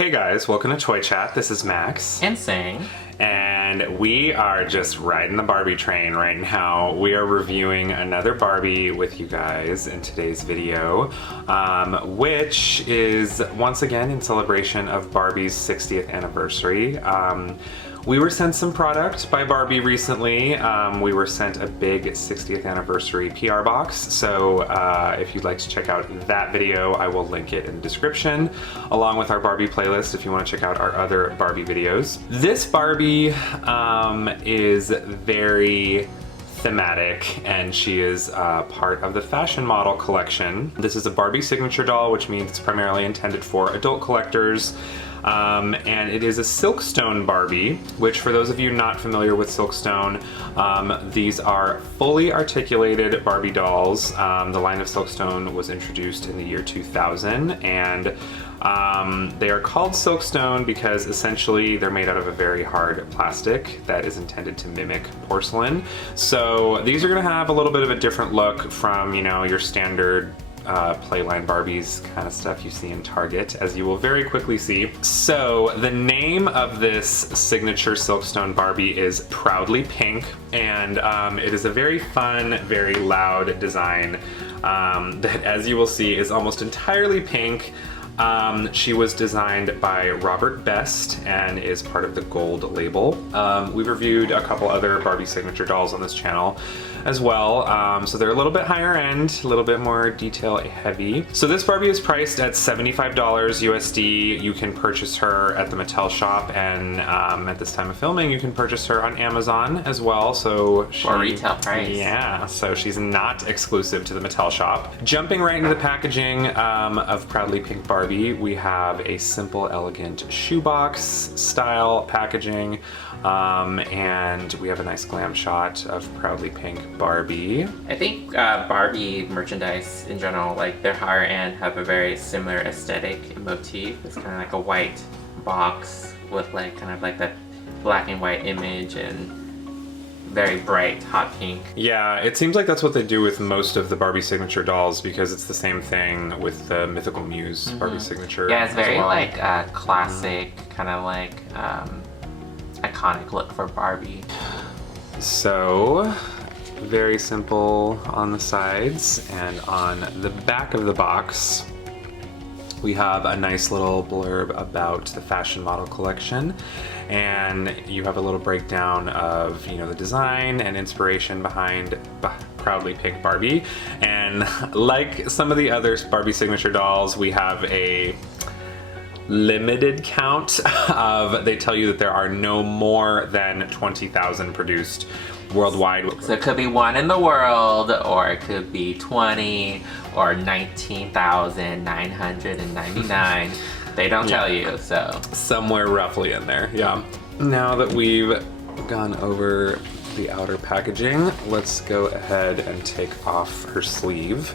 Hey guys, welcome to Toy Chat. This is Max. And Sang. And we are just riding the Barbie train right now. We are reviewing another Barbie with you guys in today's video, which is once again in celebration of Barbie's 60th anniversary. We were sent some product by Barbie recently. We were sent a big 60th anniversary PR box. So if you'd like to check out that video, I will link it in the description, along with our Barbie playlist if you want to check out our other Barbie videos. This Barbie is very thematic, and she is part of the Fashion Model collection. This is a Barbie signature doll, which means it's primarily intended for adult collectors. And it is a Silkstone Barbie, which for those of you not familiar with Silkstone, these are fully articulated Barbie dolls. The line of Silkstone was introduced in the year 2000, and they are called Silkstone because essentially they're made out of a very hard plastic that is intended to mimic porcelain. So these are gonna have a little bit of a different look from, you know, your standard Playline Barbies kind of stuff you see in Target, as you will very quickly see. So the name of this signature Silkstone Barbie is Proudly Pink, and it is a very fun, very loud design that, as you will see, is almost entirely pink. She was designed by Robert Best and is part of the Gold label. We've reviewed a couple other Barbie signature dolls on this channel as well, so they're a little bit higher end, a little bit more detail heavy. So this Barbie is priced at $75 USD. You can purchase her at the Mattel shop, and at this time of filming you can purchase her on Amazon as well. So for retail price. Yeah, so she's not exclusive to the Mattel shop. Jumping right into the packaging of Proudly Pink Barbie, we have a simple, elegant shoebox style packaging, and we have a nice glam shot of Proudly Pink Barbie. I think Barbie merchandise in general, like their higher end, have a very similar aesthetic motif. It's kind of like a white box with like kind of like that black and white image and very bright hot pink. Yeah, it seems like that's what they do with most of the Barbie signature dolls, because it's the same thing with the Mythical Muse Barbie signature. Yeah, it's very well. like classic, kind of like iconic look for Barbie. So very simple on the sides, and on the back of the box we have a nice little blurb about the Fashion Model collection, and you have a little breakdown of, you know, the design and inspiration behind Proudly Pink Barbie. And like some of the other Barbie signature dolls, we have a limited count of, they tell you that there are no more than 20,000 produced worldwide. So it could be one in the world, or it could be 20, or 19,999. They don't tell you, so. Somewhere roughly in there, yeah. Now that we've gone over the outer packaging, let's go ahead and take off her sleeve.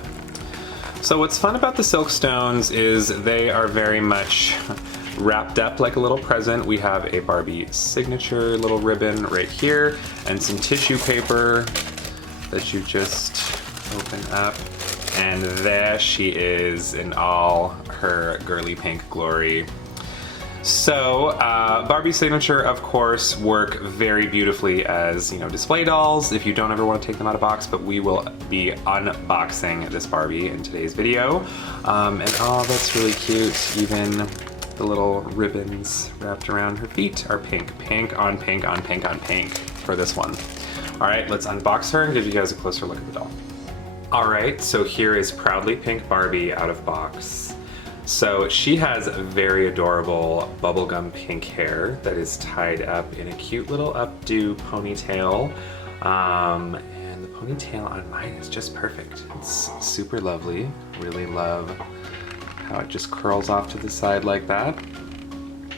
So what's fun about the Silkstones is they are very much wrapped up like a little present. We have a Barbie signature little ribbon right here, and some tissue paper that you just open up, and there she is in all her girly pink glory. So Barbie signature, of course, work very beautifully as, you know, display dolls if you don't ever want to take them out of box, but we will be unboxing this Barbie in today's video. And oh, that's really cute. Even the little ribbons wrapped around her feet are pink. Pink on pink on pink on pink for this one. All right, let's unbox her and give you guys a closer look at the doll. All right, so here is Proudly Pink Barbie out of box. So she has very adorable bubblegum pink hair that is tied up in a cute little updo ponytail. And the ponytail on mine is just perfect. It's super lovely. Really love how it just curls off to the side like that.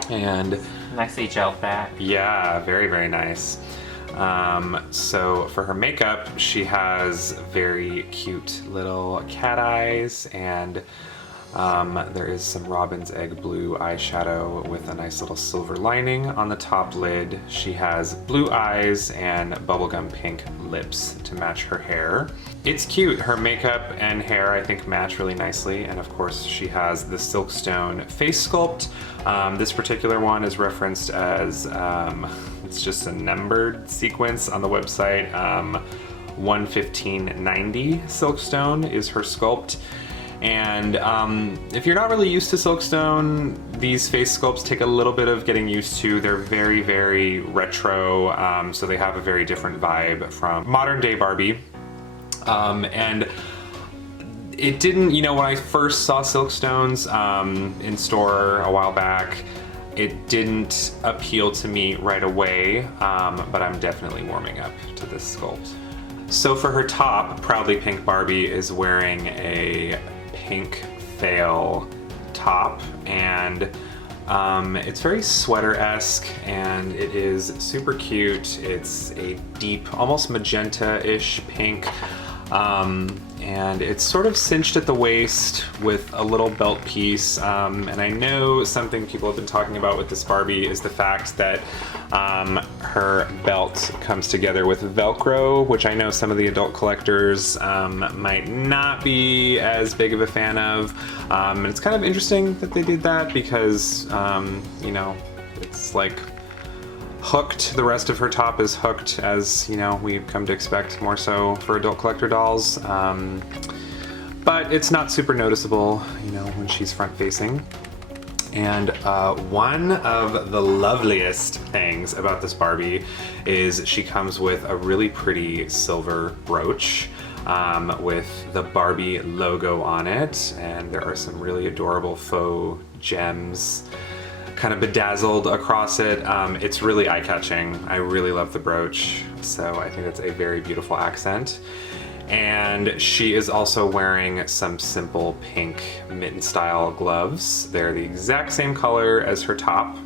And nicely gelled back. Yeah, very, very nice. So for her makeup, she has very cute little cat eyes, and There is some robin's egg blue eyeshadow with a nice little silver lining on the top lid. She has blue eyes and bubblegum pink lips to match her hair. It's cute. Her makeup and hair I think match really nicely, and of course she has the Silkstone face sculpt. This particular one is referenced as, it's just a numbered sequence on the website. 11590 Silkstone is her sculpt. And if you're not really used to Silkstone, these face sculpts take a little bit of getting used to. They're very, very retro, so they have a very different vibe from modern day Barbie. And it didn't, you know, when I first saw Silkstones in store a while back, it didn't appeal to me right away, but I'm definitely warming up to this sculpt. So for her top, Proudly Pink Barbie is wearing a pink veil top, and it's very sweater-esque, and it is super cute. It's a deep, almost magenta-ish pink, and it's sort of cinched at the waist with a little belt piece. And I know something people have been talking about with this Barbie is the fact that her belt comes together with Velcro, which I know some of the adult collectors might not be as big of a fan of. And it's kind of interesting that they did that because, you know, it's like hooked. The rest of her top is hooked, as you know, we've come to expect more so for adult collector dolls. But it's not super noticeable, you know, when she's front facing. And one of the loveliest things about this Barbie is she comes with a really pretty silver brooch with the Barbie logo on it, and there are some really adorable faux gems kind of bedazzled across it. It's really eye-catching. I really love the brooch, so I think that's a very beautiful accent. And she is also wearing some simple pink mitten style gloves. They're the exact same color as her top.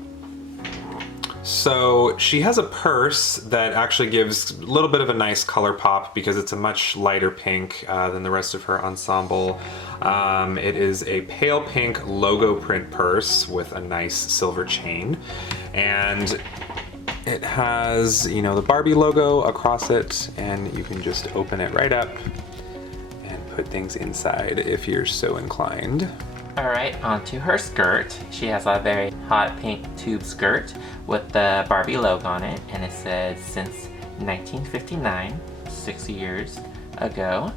So she has a purse that actually gives a little bit of a nice color pop because it's a much lighter pink than the rest of her ensemble. It is a pale pink logo print purse with a nice silver chain. And it has, you know, the Barbie logo across it, and you can just open it right up and put things inside if you're so inclined. Alright, onto her skirt. She has a very hot pink tube skirt with the Barbie logo on it, and it says since 1959, 6 years ago.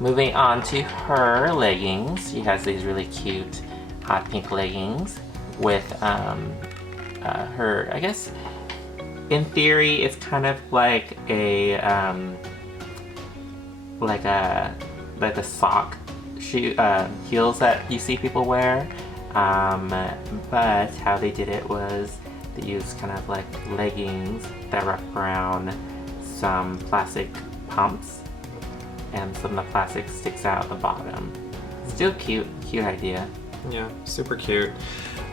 Moving on to her leggings. She has these really cute hot pink leggings with her, I guess, in theory, it's kind of like a the sock shoe heels that you see people wear. But how they did it was they used kind of like leggings that wrap around some plastic pumps, and some of the plastic sticks out the bottom. Still cute idea. Yeah, super cute.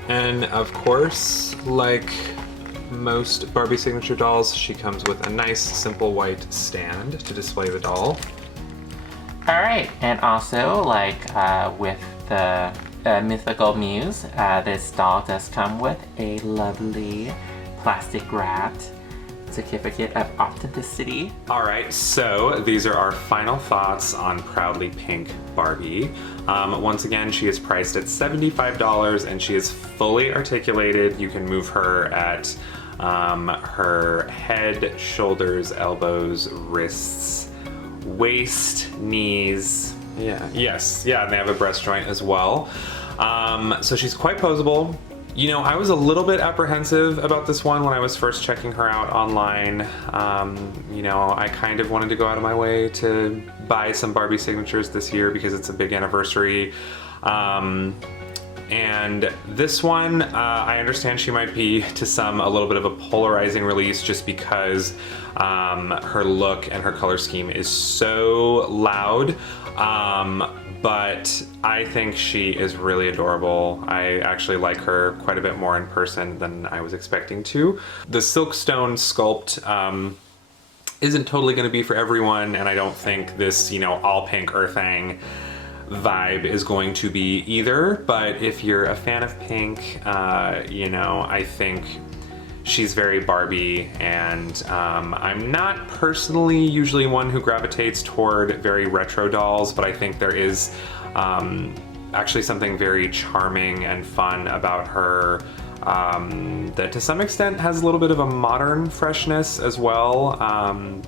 And of course, like most Barbie signature dolls, she comes with a nice simple white stand to display the doll. Alright, and also like with the Mythical Muse, this doll does come with a lovely plastic wrapped certificate of authenticity. Alright, so these are our final thoughts on Proudly Pink Barbie. Once again, she is priced at $75 and she is fully articulated. You can move her at her head, shoulders, elbows, wrists, waist, knees. Yeah, yes, yeah, and they have a breast joint as well. So she's quite posable. You know, I was a little bit apprehensive about this one when I was first checking her out online. You know, I kind of wanted to go out of my way to buy some Barbie signatures this year because it's a big anniversary. And this one, I understand she might be to some a little bit of a polarizing release just because her look and her color scheme is so loud. But I think she is really adorable. I actually like her quite a bit more in person than I was expecting to. The Silkstone sculpt isn't totally going to be for everyone, and I don't think this, you know, all pink earthing vibe is going to be either, but if you're a fan of pink, you know, I think she's very Barbie, and I'm not personally usually one who gravitates toward very retro dolls, but I think there is actually something very charming and fun about her that to some extent has a little bit of a modern freshness as well.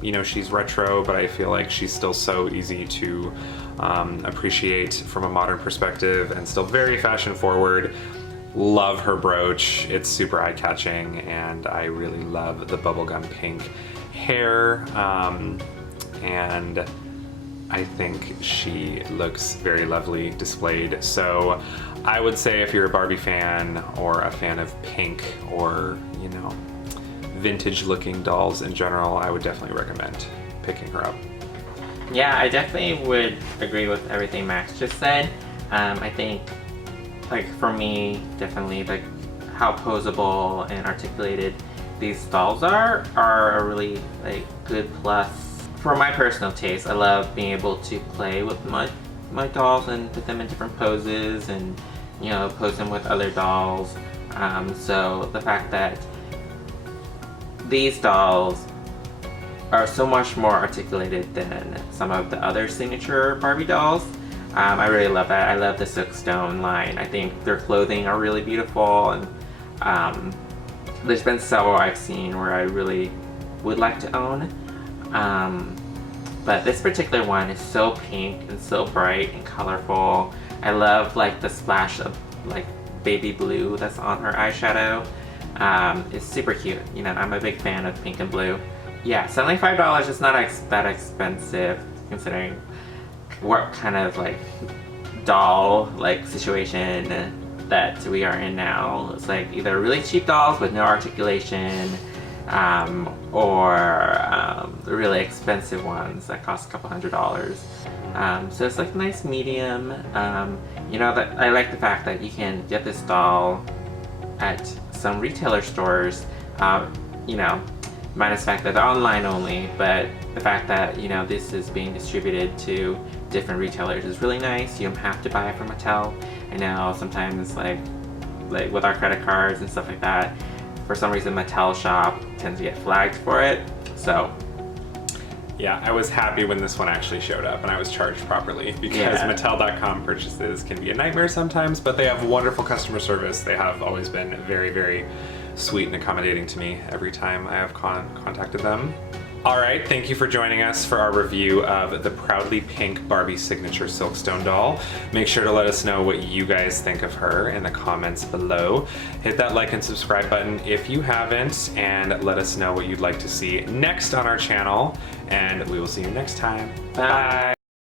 You know, she's retro, but I feel like she's still so easy to appreciate from a modern perspective and still very fashion forward. Love her brooch, it's super eye-catching, and I really love the bubblegum pink hair, and I think she looks very lovely displayed. So I would say if you're a Barbie fan or a fan of pink or, you know, vintage looking dolls in general, I would definitely recommend picking her up. Yeah, I definitely would agree with everything Max just said. I think, like, for me, definitely, like, how posable and articulated these dolls are a really, like, good plus. For my personal taste, I love being able to play with my dolls and put them in different poses and, you know, pose them with other dolls. So the fact that these dolls are so much more articulated than some of the other signature Barbie dolls, I really love that. I love the Silkstone line. I think their clothing are really beautiful, and there's been several I've seen where I really would like to own. But this particular one is so pink and so bright and colorful. I love like the splash of like baby blue that's on her eyeshadow. It's super cute. You know, I'm a big fan of pink and blue. Yeah, $75 is not that expensive considering what kind of like doll like situation that we are in now. It's like either really cheap dolls with no articulation, or the really expensive ones that cost a couple $100s. So it's like a nice medium. You know, that I like the fact that you can get this doll at some retailer stores, you know, minus the fact that they're online only, but the fact that, you know, this is being distributed to different retailers is really nice. You don't have to buy it from Mattel. I know sometimes like with our credit cards and stuff like that, for some reason Mattel shop tends to get flagged for it. So yeah, I was happy when this one actually showed up and I was charged properly, because Mattel.com purchases can be a nightmare sometimes, but they have wonderful customer service. They have always been very, very sweet and accommodating to me every time I have contacted them. All right, thank you for joining us for our review of the Proudly Pink Barbie Signature Silkstone doll. Make sure to let us know what you guys think of her in the comments below. Hit that like and subscribe button if you haven't, and let us know what you'd like to see next on our channel, and we will see you next time. Bye.